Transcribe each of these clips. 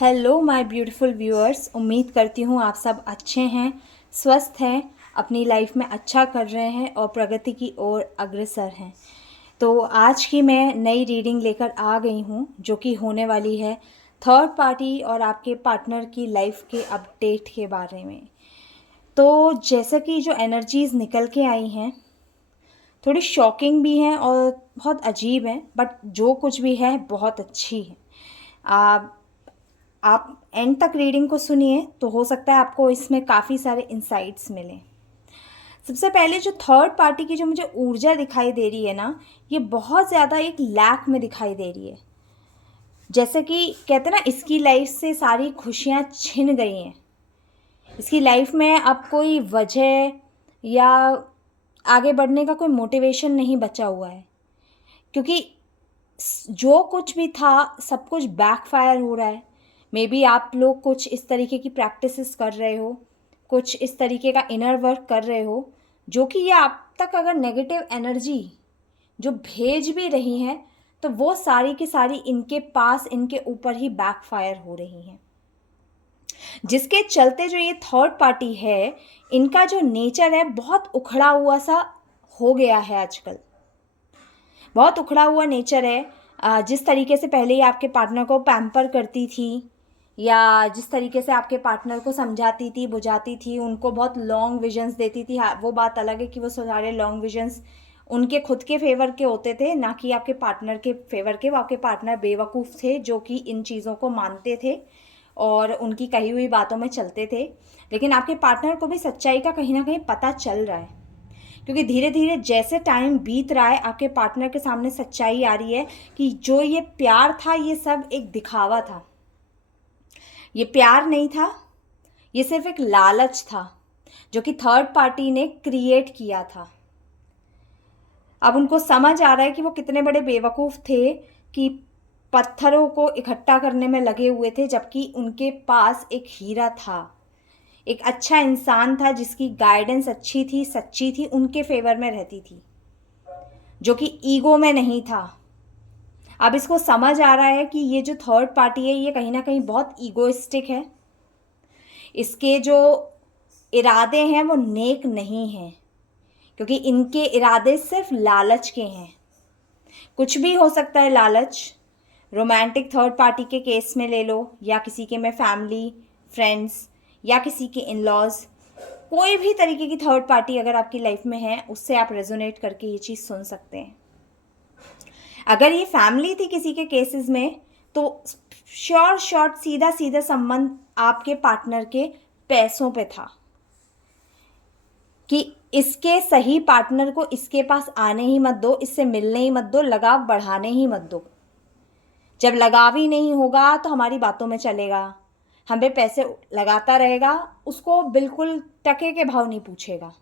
Hello my beautiful viewers. उम्मीद करती हूँ आप सब अच्छे हैं, स्वस्थ हैं, अपनी लाइफ में अच्छा कर रहे हैं और प्रगति की ओर अग्रसर हैं। तो आज की मैं नई रीडिंग लेकर आ गई हूँ जो कि होने वाली है थर्ड पार्टी और आपके पार्टनर की लाइफ के अपडेट के बारे में। तो जैसा कि जो एनर्जीज़ निकल के आई हैं थोड़ी शॉकिंग भी हैं और बहुत अजीब हैं, बट जो कुछ भी है बहुत अच्छी है। आप एंड तक रीडिंग को सुनिए तो हो सकता है आपको इसमें काफ़ी सारे इंसाइट्स मिलें। सबसे पहले जो थर्ड पार्टी की जो मुझे ऊर्जा दिखाई दे रही है ना, ये बहुत ज़्यादा एक लैक में दिखाई दे रही है। जैसे कि कहते हैं ना, इसकी लाइफ से सारी खुशियाँ छिन गई हैं। इसकी लाइफ में अब कोई वजह या आगे बढ़ने का कोई मोटिवेशन नहीं बचा हुआ है, क्योंकि जो कुछ भी था सब कुछ बैकफायर हो रहा है। मे बी आप लोग कुछ इस तरीके की प्रैक्टिसेस कर रहे हो, कुछ इस तरीके का इनर वर्क कर रहे हो, जो कि ये आप तक अगर नेगेटिव एनर्जी जो भेज भी रही हैं तो वो सारी की सारी इनके पास, इनके ऊपर ही बैकफायर हो रही हैं। जिसके चलते जो ये थर्ड पार्टी है, इनका जो नेचर है बहुत उखड़ा हुआ सा हो गया है आजकल। बहुत उखड़ा हुआ नेचर है। जिस तरीके से पहले ही आपके पार्टनर को पैम्पर करती थी या जिस तरीके से आपके पार्टनर को समझाती थी, बुझाती थी, उनको बहुत लॉन्ग विजन्स देती थी। हाँ, वो बात अलग है कि वो सारे लॉन्ग विजन्स उनके खुद के फेवर के होते थे, ना कि आपके पार्टनर के फेवर के। वो आपके पार्टनर बेवकूफ़ थे जो कि इन चीज़ों को मानते थे और उनकी कही हुई बातों में चलते थे। लेकिन आपके पार्टनर को भी सच्चाई का कहीं ना कहीं पता चल रहा है, क्योंकि धीरे धीरे जैसे टाइम बीत रहा है आपके पार्टनर के सामने सच्चाई आ रही है कि जो ये प्यार था ये सब एक दिखावा था। ये प्यार नहीं था, ये सिर्फ एक लालच था जो कि थर्ड पार्टी ने क्रिएट किया था। अब उनको समझ आ रहा है कि वो कितने बड़े बेवकूफ़ थे कि पत्थरों को इकट्ठा करने में लगे हुए थे, जबकि उनके पास एक हीरा था, एक अच्छा इंसान था जिसकी गाइडेंस अच्छी थी, सच्ची थी, उनके फेवर में रहती थी, जो कि ईगो में नहीं था। अब इसको समझ आ रहा है कि ये जो थर्ड पार्टी है ये कहीं ना कहीं बहुत ईगोइस्टिक है। इसके जो इरादे हैं वो नेक नहीं हैं, क्योंकि इनके इरादे सिर्फ लालच के हैं। कुछ भी हो सकता है लालच। रोमांटिक थर्ड पार्टी के केस में ले लो, या किसी के में फैमिली, फ्रेंड्स, या किसी के इन लॉज, कोई भी तरीके की थर्ड पार्टी अगर आपकी लाइफ में है उससे आप रेजोनेट करके ये चीज़ सुन सकते हैं। अगर ये फैमिली थी किसी के केसेस में तो श्योर शॉर्ट सीधा सीधा संबंध आपके पार्टनर के पैसों पे था कि इसके सही पार्टनर को इसके पास आने ही मत दो, इससे मिलने ही मत दो, लगाव बढ़ाने ही मत दो। जब लगाव ही नहीं होगा तो हमारी बातों में चलेगा, हम पे पैसे लगाता रहेगा, उसको बिल्कुल टके के भाव नहीं पूछेगा,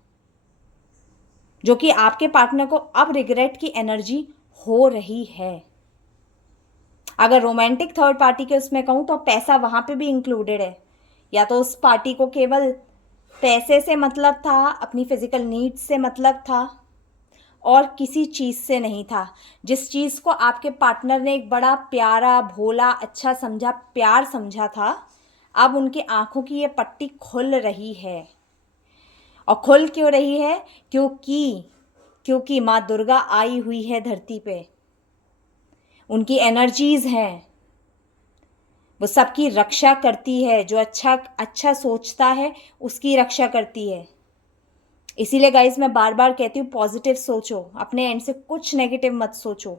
जो कि आपके पार्टनर को अब रिग्रेट की एनर्जी हो रही है। अगर रोमांटिक थर्ड पार्टी के उसमें कहूँ तो पैसा वहाँ पे भी इंक्लूडेड है। या तो उस पार्टी को केवल पैसे से मतलब था, अपनी फिजिकल नीड्स से मतलब था, और किसी चीज़ से नहीं था। जिस चीज़ को आपके पार्टनर ने एक बड़ा प्यारा, भोला, अच्छा समझा, प्यार समझा था, अब उनकी आंखों की ये पट्टी खुल रही है। और खुल क्यों रही है? क्योंकि माँ दुर्गा आई हुई है धरती पे। उनकी एनर्जीज हैं, वो सबकी रक्षा करती है। जो अच्छा सोचता है उसकी रक्षा करती है। इसीलिए गाइज मैं बार बार कहती हूँ पॉजिटिव सोचो, अपने एंड से कुछ नेगेटिव मत सोचो,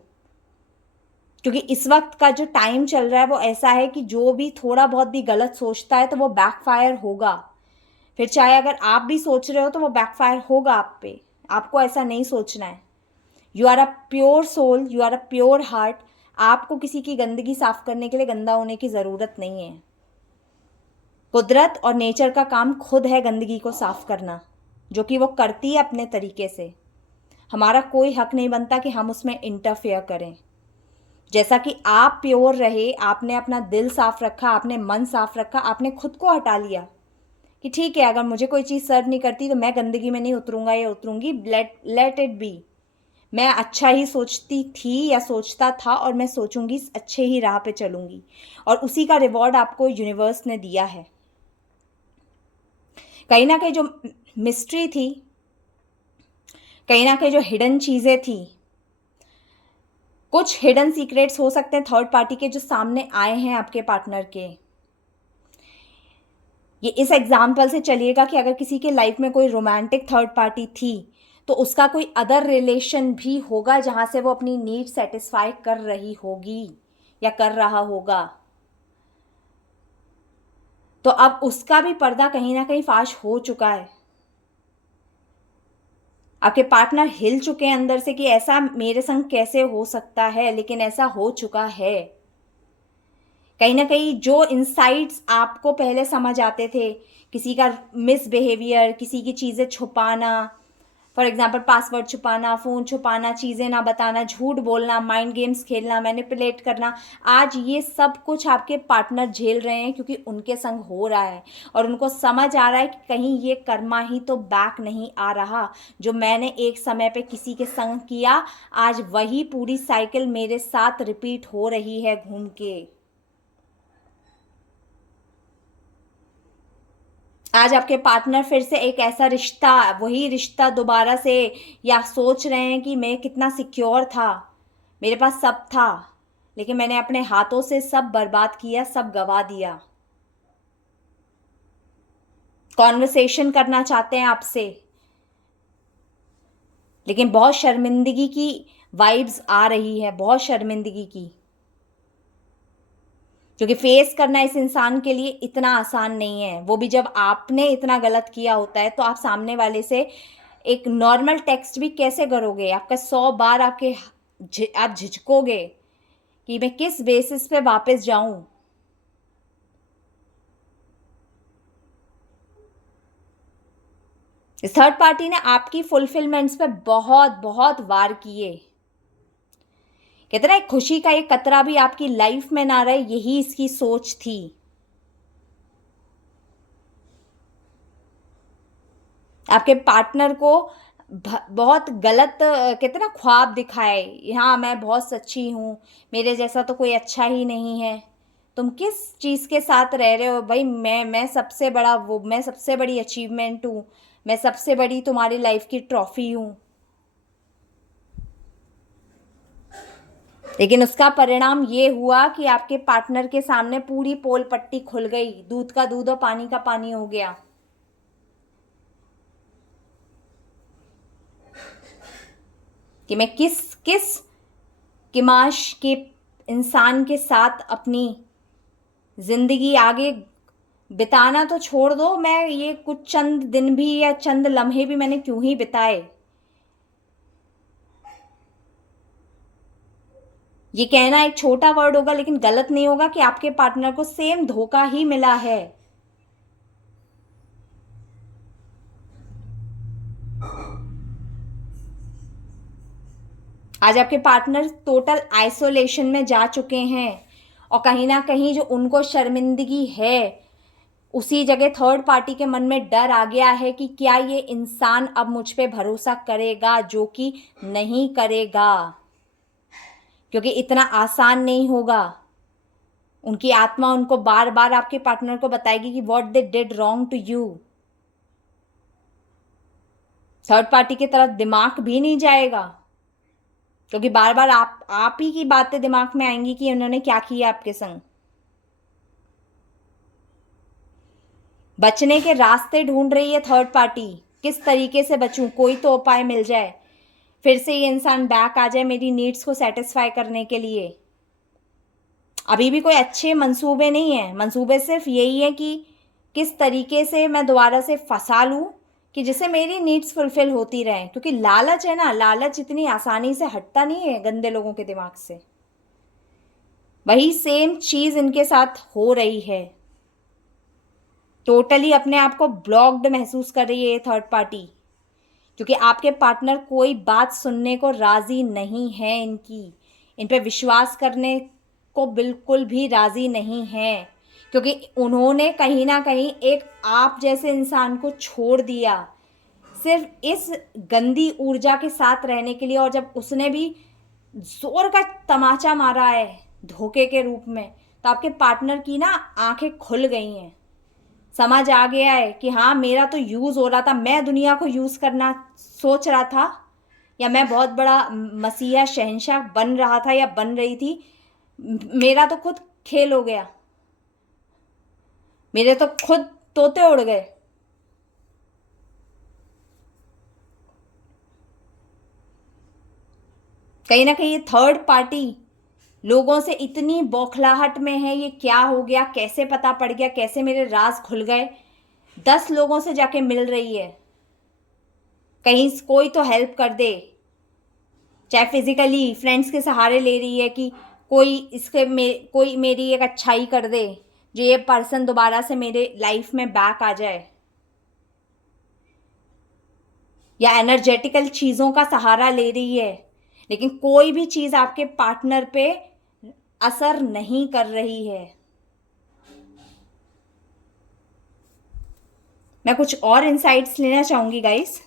क्योंकि इस वक्त का जो टाइम चल रहा है वो ऐसा है कि जो भी थोड़ा बहुत भी गलत सोचता है तो वो बैकफायर होगा। फिर चाहे अगर आप भी सोच रहे हो तो वो बैकफायर होगा आप पे। आपको ऐसा नहीं सोचना है। You are a pure soul, you are a pure heart. आपको किसी की गंदगी साफ करने के लिए गंदा होने की ज़रूरत नहीं है। कुदरत और नेचर का काम खुद है गंदगी को साफ करना, जो कि वो करती है अपने तरीके से। हमारा कोई हक नहीं बनता कि हम उसमें इंटरफेयर करें। जैसा कि आप प्योर रहे, आपने अपना दिल साफ रखा, आपने मन साफ रखा, आपने खुद को हटा लिया कि ठीक है, अगर मुझे कोई चीज़ सर्व नहीं करती तो मैं गंदगी में नहीं उतरूंगा या उतरूंगी, लेट इट बी। मैं अच्छा ही सोचती थी या सोचता था, और मैं सोचूंगी इस अच्छे ही राह पे चलूंगी, और उसी का रिवॉर्ड आपको यूनिवर्स ने दिया है। कहीं ना कहीं जो मिस्ट्री थी, कहीं ना कहीं जो हिडन चीज़ें थी, कुछ हिडन सीक्रेट्स हो सकते हैं थर्ड पार्टी के जो सामने आए हैं आपके पार्टनर के। ये इस एग्जाम्पल से चलिएगा कि अगर किसी के लाइफ में कोई रोमांटिक थर्ड पार्टी थी, तो उसका कोई अदर रिलेशन भी होगा जहां से वो अपनी नीड सेटिस्फाई कर रही होगी या कर रहा होगा। तो अब उसका भी पर्दा कहीं ना कहीं फाश हो चुका है। आपके पार्टनर हिल चुके हैं अंदर से कि ऐसा मेरे संग कैसे हो सकता है, लेकिन ऐसा हो चुका है। कहीं ना कहीं जो इनसाइट्स आपको पहले समझ आते थे, किसी का मिसबिहेवियर, किसी की चीज़ें छुपाना, फॉर एग्जाम्पल पासवर्ड छुपाना, फ़ोन छुपाना, चीज़ें ना बताना, झूठ बोलना, माइंड गेम्स खेलना, मैनिपुलेट करना, आज ये सब कुछ आपके पार्टनर झेल रहे हैं क्योंकि उनके संग हो रहा है। और उनको समझ आ रहा है कि कहीं ये कर्मा ही तो बैक नहीं आ रहा, जो मैंने एक समय पे किसी के संग किया, आज वही पूरी साइकिल मेरे साथ रिपीट हो रही है घूम के। आज आपके पार्टनर फिर से एक ऐसा रिश्ता, वही रिश्ता दोबारा से, या सोच रहे हैं कि मैं कितना सिक्योर था, मेरे पास सब था, लेकिन मैंने अपने हाथों से सब बर्बाद किया, सब गवा दिया। कॉन्वर्सेशन करना चाहते हैं आपसे, लेकिन बहुत शर्मिंदगी की वाइब्स आ रही है, बहुत शर्मिंदगी की, क्योंकि फेस करना इस इंसान के लिए इतना आसान नहीं है। वो भी जब आपने इतना गलत किया होता है, तो आप सामने वाले से एक नॉर्मल टेक्स्ट भी कैसे करोगे? आपका 100 बार आप झिझकोगे कि मैं किस बेसिस पे वापस जाऊं। इस थर्ड पार्टी ने आपकी फुलफिलमेंट्स पे बहुत बहुत वार किए। कहते ना, एक खुशी का एक कतरा भी आपकी लाइफ में ना रहे, यही इसकी सोच थी। आपके पार्टनर को बहुत गलत कहते ना ख्वाब दिखाए, हाँ मैं बहुत सच्ची हूँ, मेरे जैसा तो कोई अच्छा ही नहीं है। तुम किस चीज़ के साथ रह रहे हो भाई? मैं सबसे बड़ा, वो मैं सबसे बड़ी अचीवमेंट हूँ, मैं सबसे बड़ी तुम्हारी लाइफ की ट्रॉफी हूँ। लेकिन उसका परिणाम ये हुआ कि आपके पार्टनर के सामने पूरी पोल पट्टी खुल गई, दूध का दूध और पानी का पानी हो गया। कि मैं किस किस किमाश के इंसान के साथ अपनी जिंदगी आगे बिताना तो छोड़ दो, मैं ये कुछ चंद दिन भी या चंद लम्हे भी मैंने क्यों ही बिताए। ये कहना एक छोटा वर्ड होगा, लेकिन गलत नहीं होगा कि आपके पार्टनर को सेम धोखा ही मिला है। आज आपके पार्टनर टोटल आइसोलेशन में जा चुके हैं, और कहीं ना कहीं जो उनको शर्मिंदगी है, उसी जगह थर्ड पार्टी के मन में डर आ गया है कि क्या ये इंसान अब मुझ पे भरोसा करेगा, जो कि नहीं करेगा, क्योंकि इतना आसान नहीं होगा। उनकी आत्मा उनको बार बार आपके पार्टनर को बताएगी कि what they did wrong to you. Third party की तरफ दिमाग भी नहीं जाएगा, क्योंकि बार बार आप ही की बातें दिमाग में आएंगी कि उन्होंने क्या किया आपके संग। बचने के रास्ते ढूंढ रही है थर्ड पार्टी, किस तरीके से बचूं, कोई तो उपाय मिल जाए, फिर से ये इंसान बैक आ जाए मेरी नीड्स को सेटिस्फाई करने के लिए। अभी भी कोई अच्छे मंसूबे नहीं है, मंसूबे सिर्फ यही है कि किस तरीके से मैं दोबारा से फंसा लूं कि जिससे मेरी नीड्स फुलफिल होती रहें, क्योंकि लालच है ना, लालच इतनी आसानी से हटता नहीं है गंदे लोगों के दिमाग से। वही सेम चीज इनके साथ हो रही है। टोटली अपने आप को ब्लॉक्ड महसूस कर रही है ये थर्ड पार्टी, क्योंकि आपके पार्टनर कोई बात सुनने को राजी नहीं है इनकी, इन पे विश्वास करने को बिल्कुल भी राजी नहीं है, क्योंकि उन्होंने कहीं ना कहीं एक आप जैसे इंसान को छोड़ दिया, सिर्फ इस गंदी ऊर्जा के साथ रहने के लिए। और जब उसने भी जोर का तमाचा मारा है धोखे के रूप में, तो आपके पार्टनर की ना आंखें खुल गई हैं, समझ आ गया है कि हाँ मेरा तो यूज़ हो रहा था, मैं दुनिया को यूज़ करना सोच रहा था, या मैं बहुत बड़ा मसीहा शहंशाह बन रहा था या बन रही थी, मेरा तो खुद खेल हो गया, मेरे तो खुद तोते उड़ गए। कहीं ना कहीं ये थर्ड पार्टी लोगों से इतनी बौखलाहट में है, ये क्या हो गया, कैसे पता पड़ गया, कैसे मेरे राज खुल गए। 10 लोगों से जाके मिल रही है, कहीं कोई तो हेल्प कर दे, चाहे फिजिकली फ्रेंड्स के सहारे ले रही है कि कोई मेरी एक अच्छाई कर दे, जो ये पर्सन दोबारा से मेरे लाइफ में बैक आ जाए, या एनर्जेटिकल चीज़ों का सहारा ले रही है, लेकिन कोई भी चीज़ आपके पार्टनर पे असर नहीं कर रही है। मैं कुछ और इंसाइट्स लेना चाहूंगी guys.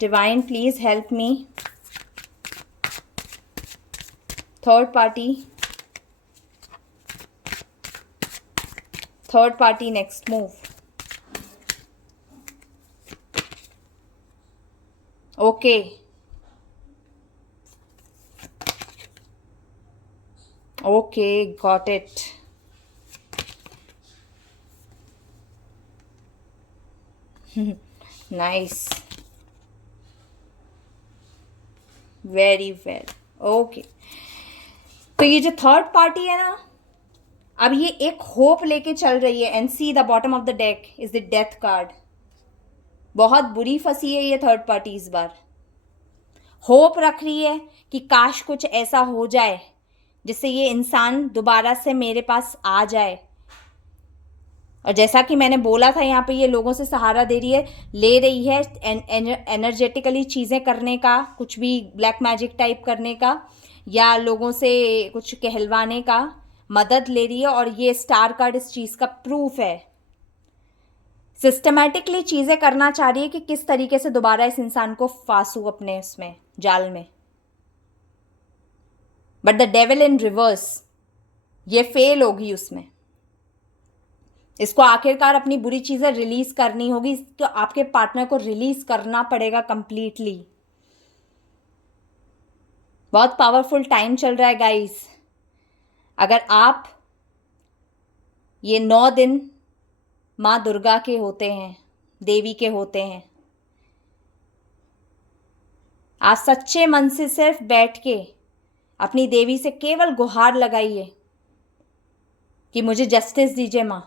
Divine please help me. Third party next move. Okay, okay, got it. Nice, very well, okay. तो ये जो थर्ड पार्टी है ना, अब ये एक होप लेके चल रही है। And see the bottom of the deck is the death card. बहुत बुरी फंसी है ये थर्ड पार्टी इस बार। होप रख रही है कि काश कुछ ऐसा हो जाए जिससे ये इंसान दोबारा से मेरे पास आ जाए। और जैसा कि मैंने बोला था, यहाँ पे ये लोगों से सहारा दे रही है, ले रही है एनर्जेटिकली चीज़ें करने का, कुछ भी ब्लैक मैजिक टाइप करने का, या लोगों से कुछ कहलवाने का मदद ले रही है। और ये स्टार कार्ड इस चीज़ का प्रूफ है। सिस्टमैटिकली चीज़ें करना चाह रही है कि किस तरीके से दोबारा इस इंसान को फांसू अपने उसमें जाल में। But the devil in reverse, ये फेल होगी उसमें। इसको आखिरकार अपनी बुरी चीज़ें रिलीज करनी होगी, तो आपके पार्टनर को रिलीज करना पड़ेगा कंप्लीटली। बहुत पावरफुल टाइम चल रहा है गाइस। अगर आप ये 9 दिन माँ दुर्गा के होते हैं, देवी के होते हैं, आप सच्चे मन से सिर्फ बैठ के अपनी देवी से केवल गुहार लगाइए कि मुझे जस्टिस दीजिए माँ।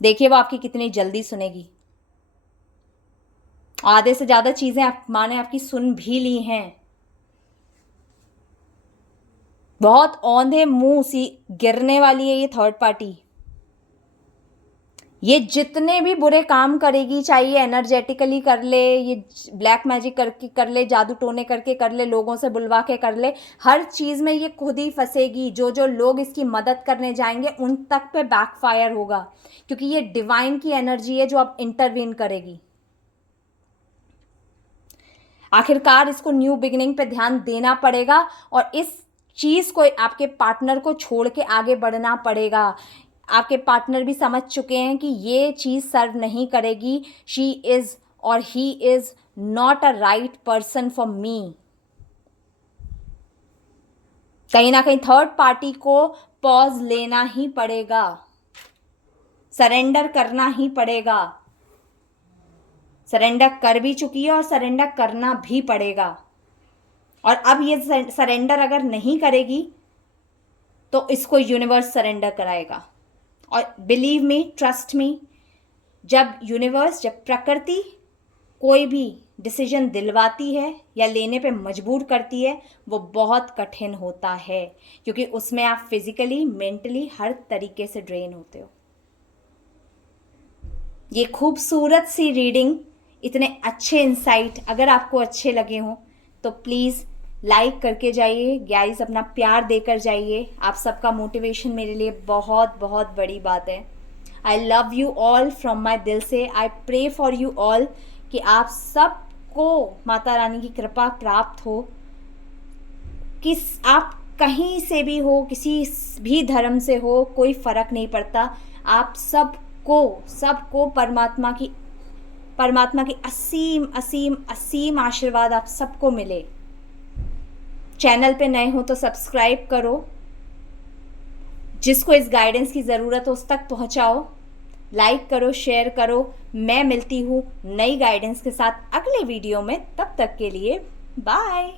देखिए वो आपकी कितनी जल्दी सुनेगी। आधे से ज़्यादा चीज़ें माँ ने आपकी सुन भी ली हैं। बहुत औंधे मुंह सी गिरने वाली है ये थर्ड पार्टी। ये जितने भी बुरे काम करेगी, चाहे ये एनर्जेटिकली कर ले, ये ब्लैक मैजिक करके कर ले, जादू टोने करके कर ले, लोगों से बुलवा के कर ले, हर चीज़ में ये खुद ही फंसेगी। जो जो लोग इसकी मदद करने जाएंगे उन तक पे बैकफायर होगा, क्योंकि ये डिवाइन की एनर्जी है जो अब इंटरवीन करेगी। आखिरकार इसको न्यू बिगिनिंग पे ध्यान देना पड़ेगा और इस चीज़ को आपके पार्टनर को छोड़ के आगे बढ़ना पड़ेगा। आपके पार्टनर भी समझ चुके हैं कि ये चीज़ सर्व नहीं करेगी। शी इज़ और he is not a right person for me. कहीं ना कहीं थर्ड पार्टी को पॉज लेना ही पड़ेगा, सरेंडर करना ही पड़ेगा। सरेंडर कर भी चुकी है और सरेंडर करना भी पड़ेगा। और अब ये सरेंडर अगर नहीं करेगी तो इसको यूनिवर्स सरेंडर कराएगा। और बिलीव मी, ट्रस्ट मी, जब प्रकृति कोई भी डिसीजन दिलवाती है या लेने पे मजबूर करती है, वो बहुत कठिन होता है, क्योंकि उसमें आप फिजिकली, मेंटली हर तरीके से ड्रेन होते हो। ये खूबसूरत सी रीडिंग, इतने अच्छे इंसाइट अगर आपको अच्छे लगे हों तो प्लीज़ लाइक करके जाइए गाइस, अपना प्यार देकर जाइए। आप सबका मोटिवेशन मेरे लिए बहुत बहुत बड़ी बात है। I love you all from my दिल से। I pray for you all कि आप सबको माता रानी की कृपा प्राप्त हो। किस आप कहीं से भी हो, किसी भी धर्म से हो, कोई फ़र्क नहीं पड़ता। आप सबको परमात्मा की असीम असीम असीम आशीर्वाद आप सबको मिले। चैनल पे नए हो तो सब्सक्राइब करो, जिसको इस गाइडेंस की ज़रूरत हो उस तक पहुंचाओ, लाइक करो, शेयर करो। मैं मिलती हूँ नई गाइडेंस के साथ अगले वीडियो में। तब तक के लिए बाय।